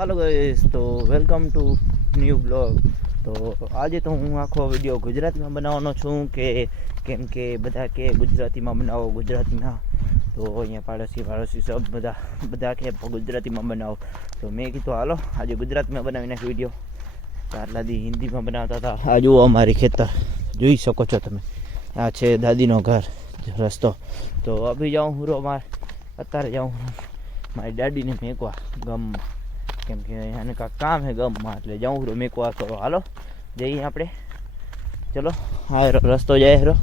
હાલો guys, તો welcome to new blog. તો આજે તો હું આખો વિડીયો ગુજરાતીમાં બનાવવાનો છું કેમ કે બધા કે ગુજરાતીમાં બનાવો ગુજરાતીમાં. તો અહીંયા પાડોશી સબ બધા કે ગુજરાતીમાં બનાવો. તો મેં કીધું હાલો આજે ગુજરાતીમાં બનાવી નાખ વિડીયો. આટલા દી હિન્દીમાં બનાવતા હતા. આ જુઓ અમારી ખેતર જોઈ શકો છો તમે. આ છે દાદીનો ઘર રસ્તો. તો અભી જાઉં હું અત્યારે જાઉં મારી દાદીને મેકવા ગામમાં, કેમ કે એને કાંઈક કામ છે ગામમાં, એટલે જાઉં છું મેકવા. તો હાલો જઈએ આપણે. ચલો હા રસ્તો જાય હેરો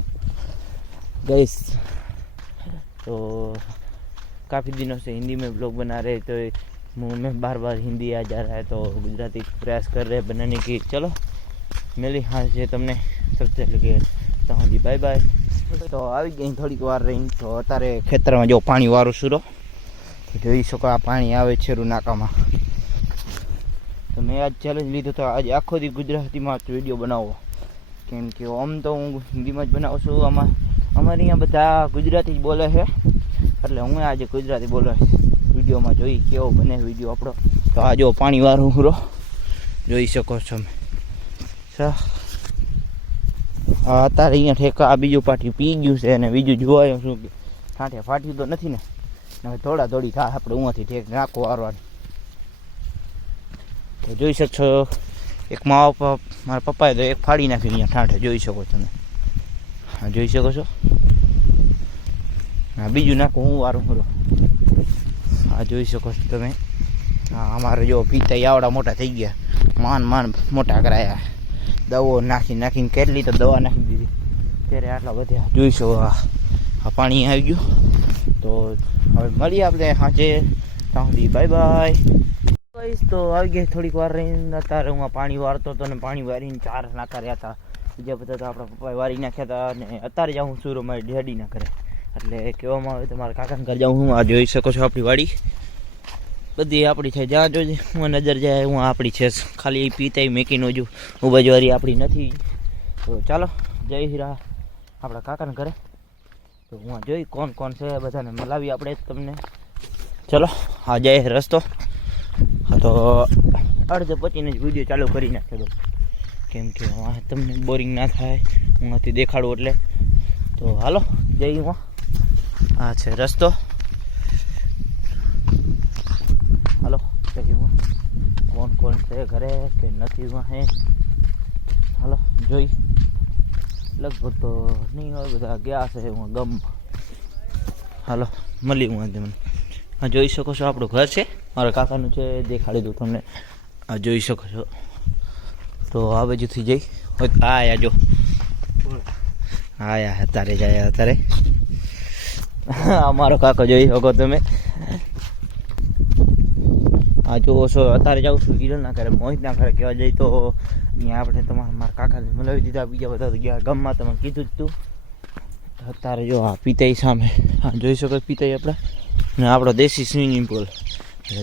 गैस. तो काफ़ी दिनों से हिंदी में ब्लॉग बना रहे, तो मुंह में बार बार हिंदी आ जा रहा है, तो गुजराती प्रयास कर रहे हैं बनाने की. चलो मिली हाँ से तुमने सबसे लगे तो हाँ जी बाय बाय. तो આવી ગઈ થોડીક વાર રહી. તો અત્યારે ખેતરમાં જો પાણી વાળું છું. જોઈ શકો આ પાણી આવે છે નાકામાં. તો મેં આજ ચેલેન્જ લીધો તો આજે આખો દી ગુજરાતીમાં વિડીયો બનાવો, કેમ કે આમ તો હું હિન્દીમાં જ બનાવું છું. અમારે અહીંયા બધા ગુજરાતી જ બોલે છે, એટલે હું આજે ગુજરાતી બોલે વિડીયોમાં જોઈ કેવો બને વિડીયો આપણો. તો આ જો પાણી વાળું હું જોઈ શકો છો તમે. હા અત્યારે અહીંયા ઠેકા આ બીજું પાટી પી ગયું છે, અને બીજું જોવાયું શું કે ઠાઠે ફાટ્યું તો નથી ને. હવે થોડા થોડી થાય આપણે ઉમાંથી ઠેક નાખો વારવાની. તો જોઈ શકશો એક મારા પપ્પાએ તો એક ફાડી નાખી અહીંયા ઠાઠે જોઈ શકો તમે. હા જોઈ શકો છો. હા બીજું નાખું હું વારું ખરો. હા જોઈ શકો છો તમે. હા અમારે જો પિતા આવડા મોટા થઈ ગયા, માન મોટા કરાયા. દવાઓ નાખીને કેટલી તો દવા નાખી દીધી ત્યારે આટલા બધા જોઈ શકો. આ પાણી આવી ગયું. તો હવે મળીએ આપણે સાંજે. ત્યાં સુધી બાય બાય. તો આવી ગઈ થોડીક વાર રહીને. અત્યારે હું પાણી વારતો હતો ને પાણી વારીને 4 નાકા રહ્યા હતા. બીજા બધા તો આપણા પપ્પાએ વારી નાખ્યા હતા. અને અત્યારે જાઉં છું મારી ડેડીના ઘરે, એટલે કહેવામાં આવે તો મારા કાકાના ઘરે જાઉં હું. આ જોઈ શકો છો આપણી વાડી બધી આપણી છે. જ્યાં જોજે હું નજર જાય હું આપણી છે. ખાલી પીતાઈ મેકીનો જો ઉબાજવારી આપણી નથી. તો ચાલો જય હીરા આપણા કાકાના ઘરે. તો હું જોઈ કોણ છે બધાને મલાવી આપણે તમને. ચલો હા જાય રસ્તો. હા તો અડધે પચીને જ વિડીયો ચાલુ કરી નાખ્યો, કેમ કે તમને બોરિંગ ના થાય હું આથી દેખાડું એટલે. તો હાલો જઈ હું. આ છે રસ્તો. હાલો જઈ હું. કોણ છે ઘરે કે નથી હે હાલો જોઈ. લગભગ તો નહીં હોય, બધા ગયા છે હું ગામમાં. હાલો મળી હું તમને. હા જોઈ શકો છો આપણું ઘર છે, મારા કાકાનું છે. દેખાડી દઉં તમને. આ જોઈ શકો છો. તો આ બાજુથી જઈ આયા જો આયા અત્યારે અમારો કાકો જોઈ શકો તમે. આ જુઓ છો અત્યારે જાઉં છું હિરલના ઘરે, મોહિતના ઘરે કહેવા જઈએ તો અહીંયા આપણે મારા કાકાને મલાવી દીધા. બીજા બધા તો ગયા ગામમાં, તમે કીધું જ તું. અત્યારે જો આ પિતાઈ સામે હા જોઈ શકો પિતાઈ આપણે, ને આપણો દેશી સ્વિમિંગ પુલ.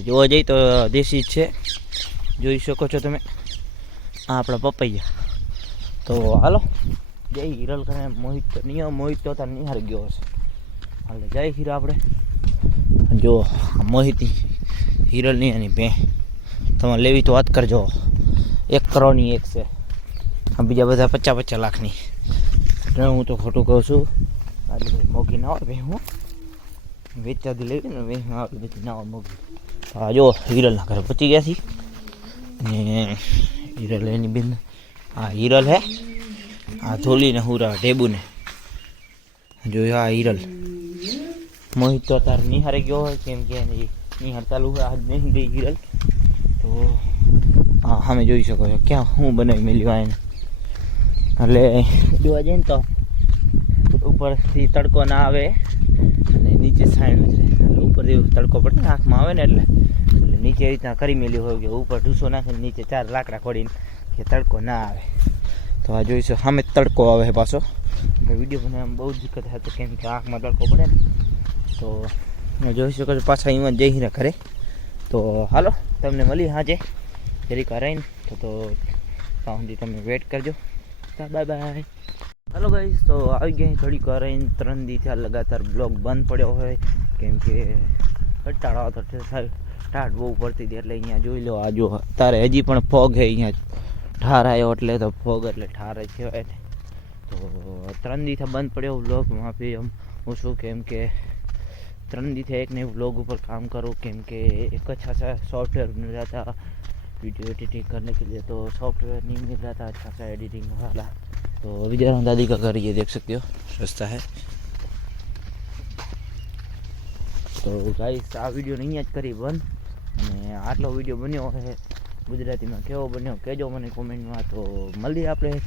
જોવા જઈએ તો દેશી જ છે, જોઈ શકો છો તમે. આ આપણા પપૈયા. તો હાલો જય હિરલ કરે. મોહિત તો અત્યારે નિહાર ગયો હશે. હાલે જય હીરા આપણે. જો મોહિતની હિરલની એની ભે તમારે લેવી તો વાત કરજો. 1 કરોડની એક છે, બીજા બધા 50 લાખની. હું તો ખોટું કહું છું. એટલે મોગી ના હોય હું વેચાતી લેવી ને વેચી ના હોય મોગી. હા જો હિરલના ઘરે પહોંચી ગયા છીએ. ને હિરલ એની બેન હા હિરલ હે. આ ધોલીને હુરા ઢેબુને જોયું. હા હિરલ. મોહિત તો તાર નિહારે ગયો હોય, કેમ કે નિહાર ચાલુ હોય આજ નહીં ગઈ હિરલ. તો હા અમે જોઈ શકો છો ક્યાં હું બનાવી મેલ્યું એને. એટલે જોવા જઈએ ને તો ઉપરથી તડકો ના આવે અને નીચે છાંયડું છે. એટલે ઉપરથી તડકો પડે ને આંખમાં આવે ને એટલે નીચે રીતના કરી મેલ્યું હોય કે ઉપર ઢૂસો નાખીને નીચે 4 લાકડા ખોડીને કે તડકો ના આવે. તો આ જોઈશું સામે તડકો આવે પાછો. વિડીયો બનાવવામાં બહુ જ દિક્કત થાય, કેમ કે આંખમાં તડકો પડે ને. તો જોઈ શકો છો પાછા અહીંયા જઈ હીરા ઘરે. તો હાલો તમને મળી હાજે જરીક રહીને. તો ત્યાં સુધી તમે વેટ કરજો. Bye bye. हेलो गाइस, तो આવી ગઈ થોડીક વાર રહીને 3 દી થયા લગાતાર બ્લોગ બંધ પડ્યો હોય, કેમ કે કંટાળો આવતો ટાટ બહુ પડતી હતી એટલે અહીંયા જોઈ લો. આ જો અત્યારે હજી પણ ફોગ છે અહીંયા ઠાર આવ્યો એટલે તો ફોગ એટલે ઠાર જ કહેવાય ને. તો 3 દિવસથી બંધ પડ્યો વ્લોગ માફી હું શું કેમ કે 3 દિવસથી एक नए व्लॉग ऊपर काम करूँ केम के एक अच्छा सा सॉफ्टवेयर मिल रहा था वीडियो एडिटिंग करने के लिए, तो सॉफ्टवेयर नहीं मिल रहा था अच्छा सा एडिटिंग वाला. तो विजय दादी का घर ये देख सकते हो रास्ता है. તો ગાઈસ આ વિડીયો નહીં જ કરી બંધ, અને આટલો વિડીયો બન્યો છે ગુજરાતીમાં કેવો બન્યો કહેજો મને કોમેન્ટમાં. તો મળીએ આપણે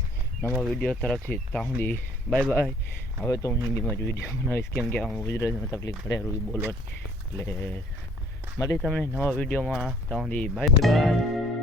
નવા વિડીયો તરફથી. ત્યાં સુધી બાય બાય. હવે તો હું હિન્દીમાં જ વિડીયો બનાવીશ કેમ કે આમાં ગુજરાતીમાં તકલીફ પડે રૂઈ બોલવાની. એટલે મળીએ તમને નવા વિડીયોમાં. ત્યાં સુધી બાય બાય.